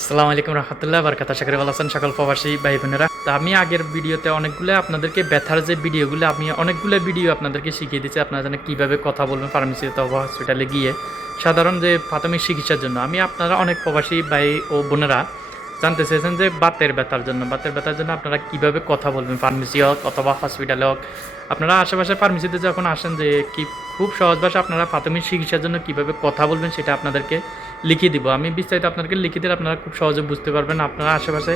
আসসালামু আলাইকুম রহমতুল্লাহ বারকাত আশা করি ভালো আছেন সকল প্রবাসী ভাই বোনেরা তো আমি আগের ভিডিওতে অনেকগুলো আপনাদেরকে ব্যথার যে ভিডিওগুলো, আমি অনেকগুলো ভিডিও আপনাদেরকে শিখিয়ে দিচ্ছি আপনারা জানেন কীভাবে কথা বলবেন ফার্মেসিতে অথবা হসপিটালে গিয়ে। সাধারণ যে প্রাথমিক চিকিৎসার জন্য। আমি আপনারা অনেক প্রবাসী ভাই ও বোনেরা জানতে চেয়েছেন যে বাতের ব্যথার জন্য। বাতের ব্যথার জন্য আপনারা কীভাবে কথা বলবেন? ফার্মেসি হোক অথবা হসপিটালে হোক। আপনারা আশেপাশে ফার্মেসিতে যখন আসেন যে কি খুব সহজ ভাষা আপনারা প্রাথমিক চিকিৎসার জন্য কীভাবে কথা বলবেন সেটা আপনাদেরকে লিখে দিব। আমি বিস্তারিত আপনাদেরকে লিখে দিলে আপনারা খুব সহজে বুঝতে পারবেন আপনারা আশেপাশে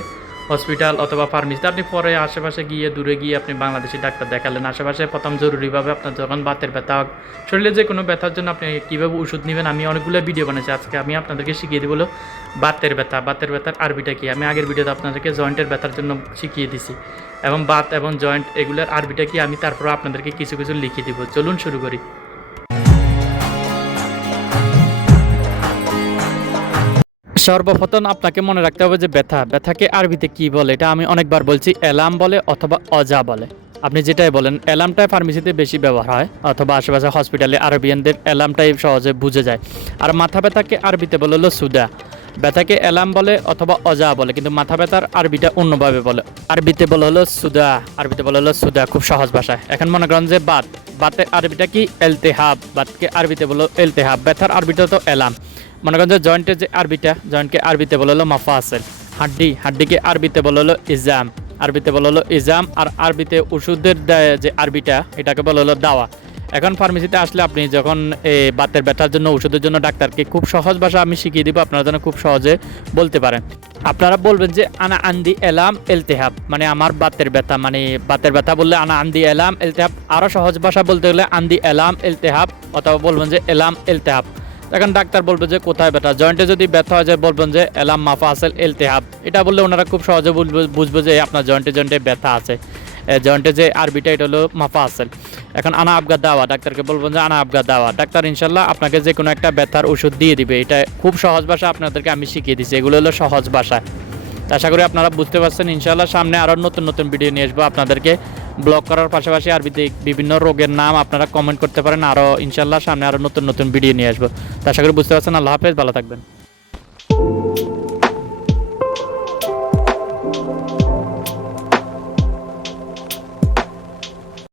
হসপিটাল অথবা ফার্মেসিতে আপনি পরে আশেপাশে গিয়ে, দূরে গিয়ে আপনি বাংলাদেশি ডাক্তার দেখালেন। আশেপাশে প্রথম জরুরিভাবে আপনার যখন বাতের ব্যথা হোক, শরীরে যে কোনো ব্যথার জন্য আপনি কীভাবে ওষুধ নেবেন, আমি অনেকগুলো ভিডিও বানাইছি আজকে আমি আপনাদেরকে শিখিয়ে দিব বাতের ব্যথা, বাতের ব্যথার আরবিটা কি? আমি আগের ভিডিওতে আপনাদেরকে জয়েন্টের ব্যথার জন্য শিখিয়ে দিছি। এবং বাত এবং জয়েন্ট এগুলোর আরবিটা কি? আমি তারপর আপনাদেরকে কিছু কিছু লিখিয়ে দিব। চলুন শুরু করি। সর্বপ্রথম আপনাকে মনে রাখতে হবে যে ব্যথা, ব্যথাকে আরবিতে কি বলে? এটা আমি অনেকবার বলছি অ্যালাম বলে অথবা অজা বলে। আপনি যেটাই বলেন অ্যালামটাই ফার্মেসিতে বেশি ব্যবহার হয়, অথবা আশেপাশে হসপিটালে আরবিয়ানদের অ্যালামটাই সহজে বুঝে যায়। আর মাথা ব্যথাকে আরবিতে বলে হলো সুদা। ব্যথাকে অ্যালাম বলে অথবা অজা বলে, কিন্তু মাথা ব্যথার আরবিটা অন্যভাবে বলে। আরবিতে বলে হলো সুদা, আরবিতে বলে হলো সুদা, খুব সহজ ভাষায়। এখন মনে করেন যে বাত, বাতে আরবিটা কি? এলতেহাব, বাতকে আরবিতে বলো এলতেহাব, ব্যথার আরবিটা তো এলাম। মনে করেন যে জয়েন্টের যে আরবিটা জয়েন্টকে আরবিতে বলা হলো মাফাসেল। হাড্ডি, হাড্ডিকে আরবিতে বলা হলো ইজাম। আরবিতে বলা হলো ইজাম, আর আরবিতে ওষুধের দেয় যে আরবিটা, এটাকে বলা হলো দাওয়া। এখন ফার্মেসিতে আসলে আপনি যখন বাতের ব্যথার জন্য, ওষুধের জন্য ডাক্তারকে খুব সহজ ভাষা আমি শিখিয়ে দিব, আপনারা যেন খুব সহজে বলতে পারেন। আপনারা বলবেন যে, আনা আন্দি এলাম এলতেহাব। মানে আমার বাতের ব্যথা মানে বাতের ব্যথা বললে আনা আন্দি এলাম এলতেহাব। আরও সহজ ভাষা বলতে গেলে, আন্দি এলাম এলতেহাব, অথবা বলবেন যে, এলাম এলতেহাব। এখন ডাক্তার বলবে যে, কোথায় ব্যথা? জয়েন্টে যদি ব্যথা হয় যায়, বলবেন যে, এলাম মাফা আসেল এলতেহাব। এটা বললে ওনারা খুব সহজে বুঝবে যে, আপনার জয়েন্টে জয়েন্টে ব্যথা আছে। জয়েন্টে যে আরবিটা এটা হলো মাফা আসেল এখন আনা আবগা দাওয়া, ডাক্তারকে বলবেন যে আনা আবগা দাওয়া। ডাক্তার ইনশাল্লাহ আপনাকে যে কোনো একটা ব্যথার ওষুধ দিয়ে দিবে। এটা খুব সহজ ভাষা আপনাদেরকে আমি শিখিয়ে দিচ্ছি এগুলো হলো সহজ ভাষা। আশা করি আপনারা বুঝতে পারছেন। ইনশাল্লাহ সামনে আরও নতুন নতুন ভিডিও নিয়ে আসব। আপনাদেরকে ব্লগ করার পাশাপাশি আরবিতে বিভিন্ন রোগের নাম আপনারা কমেন্ট করতে পারেন। আরও ইনশাল্লাহ সামনে আরও নতুন নতুন ভিডিও নিয়ে আসব। আশা করি বুঝতে পারছেন। আল্লাহ হাফেজ। ভালো থাকবেন।